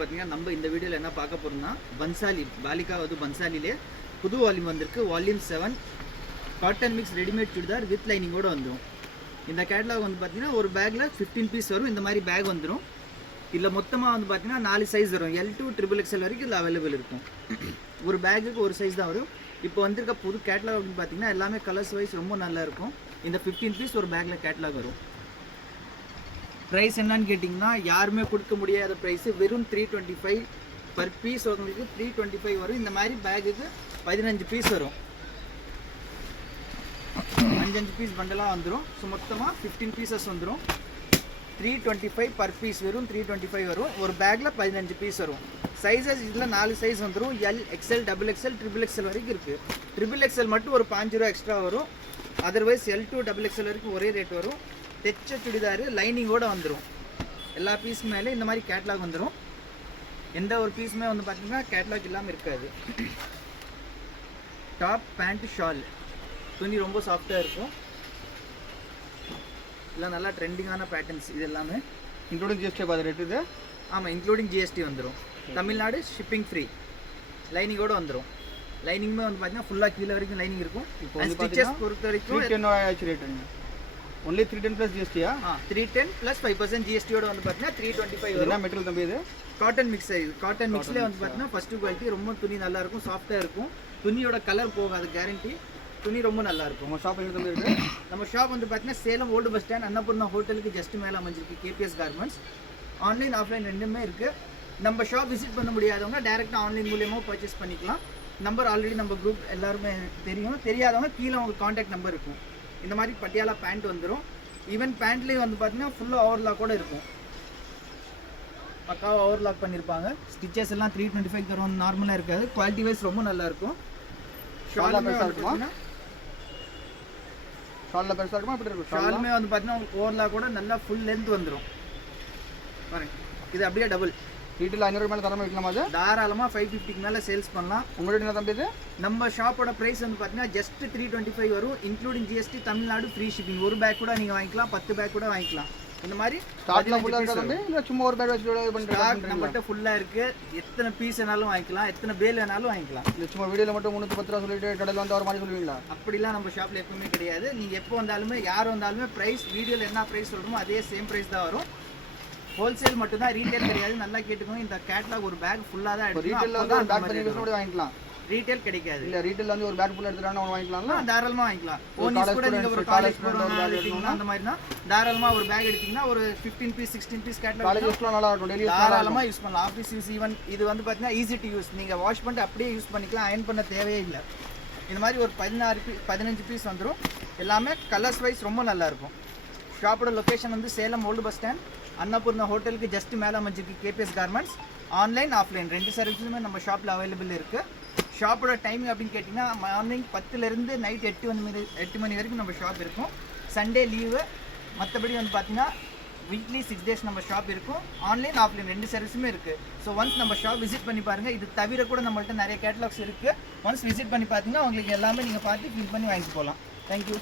பார்த்தீங்கன்னா நம்ம இந்த வீடியோவில் என்ன பார்க்க போகிறோம்னா பன்சாலி பாலிகா பன்சாலிலே புது வால்யூம் வந்திருக்கு. Volume 7 cotton mix readymade churidar with லைனிங்கோடு வந்துடும். இந்த கேட்லாக் வந்து பார்த்தீங்கன்னா ஒரு பேக்கில் 15 பீஸ் வரும். இந்த மாதிரி பேக் வந்துடும். இதில் மொத்தமாக வந்து பார்த்தீங்கன்னா 4 சைஸ் வரும். L to XXL வரைக்கும் இதில் அவைலபிள் இருக்கும். ஒரு பேக்குக்கு ஒரு சைஸ் தான் வரும். இப்போ வந்திருக்க புது கேட்லாக் அப்படின்னு பார்த்தீங்கன்னா எல்லாமே கலர்ஸ் வைஸ் ரொம்ப நல்லா இருக்கும். இந்த 15 பீஸ் ஒரு பேக்கில் கேட்லாக் வரும். ப்ரைஸ் என்னன்னு கேட்டிங்கன்னா யாருமே கொடுக்க முடியாத ப்ரைஸு, வெறும் 325 பர் பீஸ். உங்களுக்கு 325 வரும். இந்த மாதிரி பேக்குக்கு 15 பீஸ் வரும். 5 பீஸ் பண்டலாக வந்துடும். ஸோ மொத்தமாக 15 பீசஸ் வந்துடும். 325 பர் பீஸ், வெறும் 325 வரும். ஒரு பேக்கில் 15 பீஸ் வரும். சைஸஸ் இதில் 4 சைஸ் வந்துடும். L, XL, XXL, XXL வரைக்கும் இருக்குது. XXL மட்டும் ஒரு 5 ரூபா எக்ஸ்ட்ரா வரும். அதர்வைஸ் L to XXL வரைக்கும் ஒரே ரேட் வரும். தைச்ச சுடிதார் லைனிங்கோடு வந்துடும். எல்லா பீஸ் மேலே இந்த மாதிரி கேட்லாக் வந்துடும். எந்த ஒரு பீஸுமே வந்து பார்த்திங்கன்னா கேட்லாக் இல்லாமல் இருக்காது. டாப் பேண்ட் ஷால் துணி ரொம்ப சாஃப்டாக இருக்கும். இதெல்லாம் நல்லா ட்ரெண்டிங்கான பேட்டர்ன்ஸ். இது எல்லாமே இன்க்ளூடிங் ஜிஎஸ்டி பார்த்து ரேட் இது. ஆமாம், இன்க்ளூடிங் ஜிஎஸ்டி வந்துடும். Tamil Nadu shipping free. லைனிங்கோடு வந்துடும். லைனிங்குமே வந்து பார்த்தீங்கன்னா ஃபுல்லாக கீழே வரைக்கும் லைனிங் இருக்கும். இப்போ வந்து ஸ்டிச்சஸ் பொறுத்த வரைக்கும் 310 ஆச்சு ரேட். ஒன்லி 310 ப்ளஸ் ஜிஎஸ்டியா? 310 ப்ளஸ் 5% ஜிஎஸ்டியோட வந்து பார்த்தீங்கன்னா 325 வரும். என்ன மெட்டீரியல் தம்பி இது? Cotton mix. இது காட்டன் மிக்ஸ்லேயே வந்து பார்த்தீங்கன்னா ஃபஸ்ட்டு குவாலிட்டி, ரொம்ப துணி நல்லாயிருக்கும், சாஃப்டாக இருக்கும். துணியோட கலர் போகாது, கேரண்டி. துணி ரொம்ப நல்லாயிருக்கும். உங்கள் ஷாப் எங்கே தம்பி இருக்குது? நம்ம ஷாப் வந்து பார்த்தீங்கன்னா Salem old bus stand Annapurna ஹோட்டலுக்கு ஜஸ்ட் மேலே அமைஞ்சிருக்கு. KPS garments. ஆன்லைன் ஆஃப்லைன் ரெண்டுமே இருக்குது. நம்ம ஷாப் விசிட் பண்ண முடியாதவங்க டேரெக்டாக ஆன்லைன் மூலியமாக பர்ச்சேஸ் பண்ணிக்கலாம். நம்பர் ஆல்ரெடி நம்ம குரூப் எல்லாருமே தெரியும். தெரியாதவங்க கீழே உங்களுக்கு காண்டாக்ட் நம்பர் இருக்கும். இந்த மாதிரி பட்டியாலா பேண்ட் வந்துடும். ஈவன் பேண்ட்லேயும் வந்து பார்த்தீங்கன்னா ஃபுல்லாக ஓவர்லாக் கூட இருக்கும். பக்காவாக ஓவர்லாக் பண்ணியிருப்பாங்க. ஸ்டிச்சஸ் எல்லாம் 325 தரும். நார்மலாக இருக்காது. குவாலிட்டி வைஸ் ரொம்ப நல்லாயிருக்கும். ஷாலுமே இருக்குமா? ஷாலில் பெருசாக இருக்குமா? எப்படி இருக்கும்? ஷாலுமே வந்து பார்த்தீங்கன்னா உங்களுக்கு ஓவர்லாக் கூட நல்லா ஃபுல் லென்த் வந்துடும். பாருங்க, இது அப்படியே டபுள். ரீட்டில் 500 மேலே தரமாக விற்கலாமா? அது தாராளமாக 550க்கு மேலே சேல்ஸ் பண்ணலாம். உங்களோட என்ன தம்பி இது? நம்ம ஷாப்போட ப்ரைஸ் வந்து பார்த்தீங்கன்னா ஜஸ்ட் 325 வரும். Including GST, Tamil Nadu free shipping. ஒரு பேக் கூட நீங்கள் வாங்கிக்கலாம், 10 பேக் கூட வாங்கிக்கலாம். இந்த மாதிரி ஸ்டாக்லாம் ஃபுல்லாக இருக்கா தம்பி? இல்லை சும்மா ஒரு பேக் வச்சு ஸ்டாக் நம்மகிட்ட ஃபுல்லாக இருக்குது. எத்தனை பீஸ் வேணாலும் வாங்கிக்கலாம், எத்தனை பேல் வேணாலும் வாங்கிக்கலாம். இல்லை சும்மா வீடியோவில் மட்டும் 310 ரூபா சொல்லிட்டு கடையில் வந்து ஒரு மாதிரி சொல்லுவீங்களா? அப்படிலாம் நம்ம ஷாப்பில் எப்பவுமே கிடையாது. நீங்கள் எப்போ வந்தாலுமே யார் வந்தாலுமே ப்ரைஸ் வீடியோவில் என்ன ப்ரைஸ் சொல்கிறோமோ அதே சேம் ப்ரைஸ் தான் வரும். ஹோல்சேல் மட்டும் தான், ரீட்டைல் கிடையாது. நல்லா கேட்டுக்கோங்க. இந்த கேட்லாக் ஒரு பேக் ஃபுல்லாக தான் எடுக்கும். ரீட்டைலில் வந்து ஒரு பேக் பண்ணி கூட வாங்கிக்கலாம். ரீட்டைல் கிடைக்காது. இல்லை ரீட்டைல் வந்து ஒரு பேக் ஃபுல்லாக எடுத்துட்டாங்கன்னா அவன் வாங்கிக்கலாம்ல? தாராளமாக வாங்கிக்கலாம். ஓனிஸ் கூட நீங்கள் ஒரு காலேஜ் போகிறோம்னா அந்த மாதிரினா தாராளமாக ஒரு பேக் எடுத்தீங்கன்னா ஒரு 15 பீஸ் 16 பீஸ் கேட்லாக் காலேஜ் யூஸ்லாம் நல்லா இருக்கும். டெய்லி தாராளமாக யூஸ் பண்ணலாம். Office use. ஈவன் இது வந்து பார்த்தீங்கன்னா ஈஸி டு யூஸ். நீங்கள் வாஷ் பண்ணிட்டு அப்படியே யூஸ் பண்ணிக்கலாம். அயர்ன் பண்ண தேவையே இல்லை. இந்த மாதிரி ஒரு 15 பீஸ் வந்துடும். எல்லாமே கலர்ஸ் வைஸ் ரொம்ப நல்லாயிருக்கும். ஷாப்போட லொக்கேஷன் வந்து Salem old bus stand Annapurna ஹோட்டலுக்கு ஜஸ்ட் மேலே அமைஞ்சிருக்கு. KPS garments. ஆன்லைன் ஆஃப்லைன் ரெண்டு சர்வீஸுமே நம்ம ஷாப்பில் அவைலபிள் இருக்குது. ஷாப்போட டைமிங் அப்படின்னு கேட்டிங்கன்னா மார்னிங் 10லேருந்து நைட் 8 மணி வரைக்கும் நம்ம ஷாப் இருக்கும். Sunday leave. மற்றபடி வந்து பார்த்திங்கன்னா வீக்லி 6 டேஸ் நம்ம ஷாப் இருக்கும். ஆன்லைன் ஆஃப்லைன் ரெண்டு சர்வீஸுமே இருக்குது. ஸோ ஒன்ஸ் நம்ம ஷாப் விசிட் பண்ணி பாருங்கள். இது தவிர கூட நம்மள்ட்ட நிறைய கேட்டலாக்ஸ் இருக்குது. ஒன்ஸ் விசிட் பண்ணி பார்த்தீங்கன்னா உங்களுக்கு எல்லாமே நீங்கள் பார்த்து ஃபில் பண்ணி வாங்கிட்டு போகலாம். தேங்க்யூ.